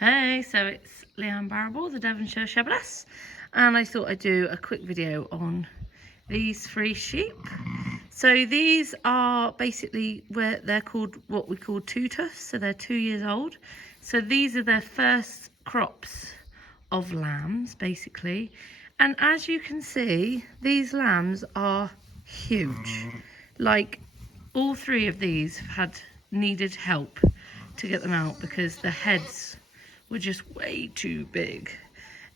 Hey, so it's Llyn the Devonshire Shepherdess, and I thought I'd do a quick video on these 3 sheep. So these are basically where they're called what we call tutors, so they're 2 years old. So these are their first crops of lambs, basically. And as you can see, these lambs are huge. Like, all 3 of these have needed help to get them out because the heads were just way too big.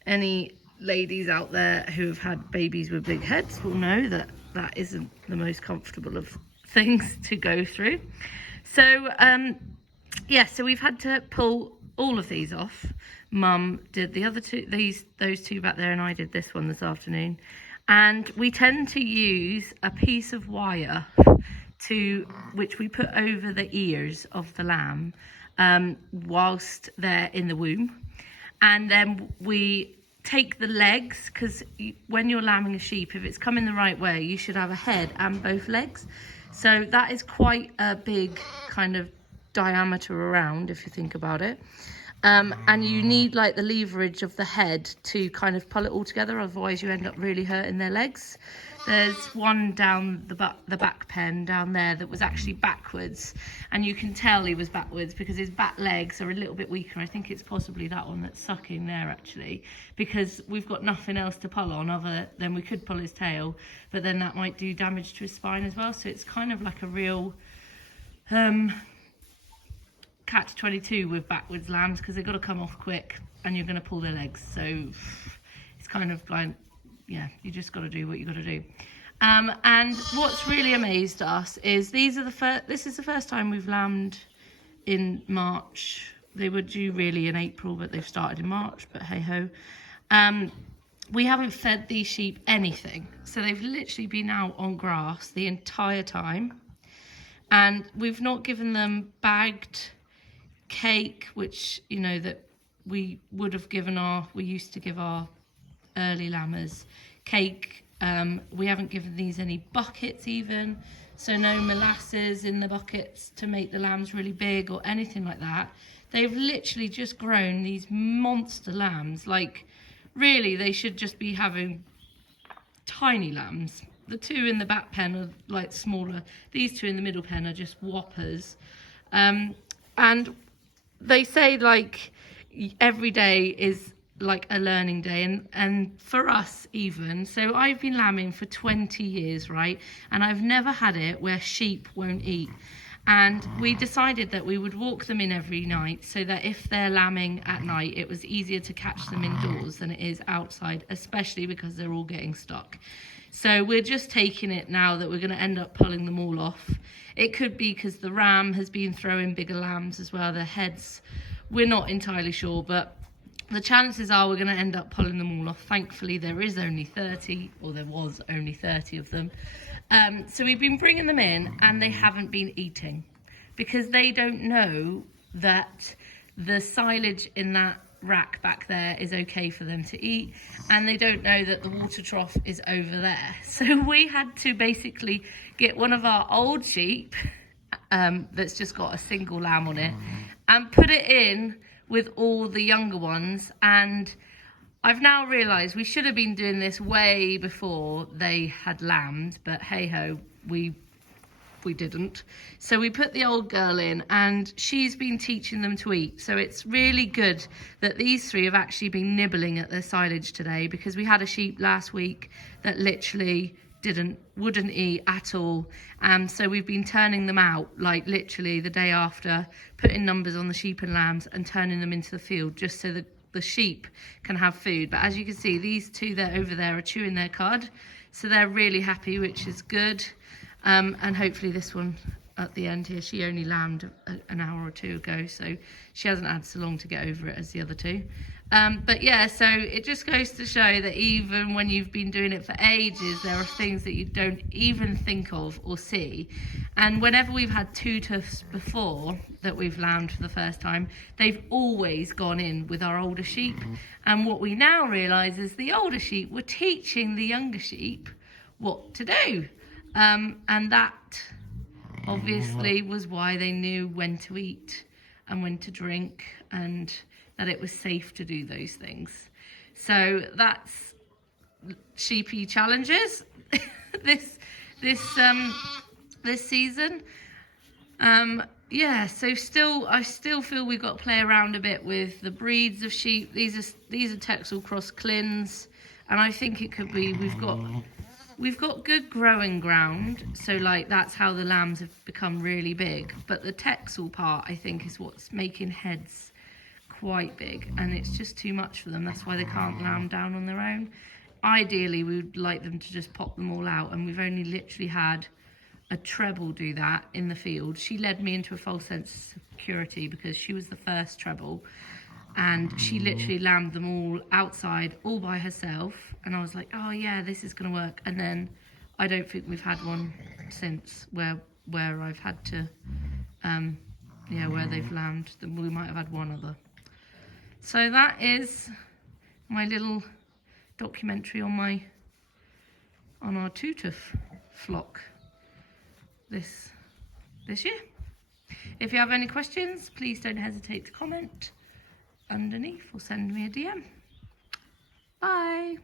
Any ladies out there who have had babies with big heads will know that that isn't the most comfortable of things to go through. So yeah, so we've had to pull all of these off. Mum did the other 2, those 2 back there, and I did this one this afternoon. And we tend to use a piece of wire which we put over the ears of the lamb whilst they're in the womb, and then we take the legs, because when you're lambing a sheep, if it's coming the right way, you should have a head and both legs. So that is quite a big kind of diameter around, if you think about it. And you need like the leverage of the head to kind of pull it all together, otherwise you end up really hurting their legs. There's one down the back pen down there that was actually backwards, and you can tell he was backwards because his back legs are a little bit weaker. I think it's possibly that one that's sucking there, actually, because we've got nothing else to pull on other than we could pull his tail, but then that might do damage to his spine as well. So it's kind of like a real catch-22 with backwards lambs, because they've got to come off quick and you're going to pull their legs. So it's kind of like, yeah, you just got to do what you got to do. And what's really amazed us is this is the first time we've lambed in March. They were due really in April, but they've started in March, but hey ho. We haven't fed these sheep anything, so they've literally been out on grass the entire time, and we've not given them bagged cake, which, you know, that we would have given we used to give our early lambers cake. We haven't given these any buckets even, so no molasses in the buckets to make the lambs really big or anything like that. They've literally just grown these monster lambs. Like, really, they should just be having tiny lambs. The 2 in the back pen are like smaller. These 2 in the middle pen are just whoppers. And they say like every day is like a learning day, and for us even. So I've been lambing for 20 years, right? And I've never had it where sheep won't eat. And we decided that we would walk them in every night, so that if they're lambing at night, it was easier to catch them indoors than it is outside, especially because they're all getting stuck. So we're just taking it now that we're going to end up pulling them all off. It could be because the ram has been throwing bigger lambs as well, their heads. We're not entirely sure, but the chances are we're going to end up pulling them all off. Thankfully, there was only 30 of them. So we've been bringing them in, and they haven't been eating because they don't know that the silage in that rack back there is okay for them to eat, and they don't know that the water trough is over there. So we had to basically get one of our old sheep that's just got a single lamb on it and put it in with all the younger ones. And I've now realised we should have been doing this way before they had lambed, but hey ho, we didn't. So we put the old girl in, and she's been teaching them to eat. So it's really good that these 3 have actually been nibbling at their silage today, because we had a sheep last week that literally wouldn't eat at all. So we've been turning them out, like literally the day after, putting numbers on the sheep and lambs and turning them into the field just so that the sheep can have food. But as you can see, these 2 that over there are chewing their cud, so they're really happy, which is good. And hopefully this one at the end here, she only lambed an hour or 2 ago, so she hasn't had so long to get over it as the other 2. But yeah, so it just goes to show that even when you've been doing it for ages, there are things that you don't even think of or see. And whenever we've had tutors before that we've lambed for the first time, they've always gone in with our older sheep. And what we now realise is the older sheep were teaching the younger sheep what to do. And that obviously was why they knew when to eat. and when to drink, and that it was safe to do those things. So that's sheepy challenges this season. Yeah, so I still feel we've got to play around a bit with the breeds of sheep. These are Texel cross Clyns, and I think it could be we've got good growing ground, so like that's how the lambs have become really big. But the Texel part, I think, is what's making heads quite big, and it's just too much for them. That's why they can't lamb down on their own. Ideally, we would like them to just pop them all out, and we've only literally had a treble do that in the field. She led me into a false sense of security because she was the first treble, and she literally lambed them all outside all by herself, and I was like, oh yeah, this is gonna work. And then I don't think we've had one since where I've had to where they've lambed them. We might have had one other. So that is my little documentary on our two-tooth flock this year. If you have any questions, please don't hesitate to comment underneath or send me a DM. Bye.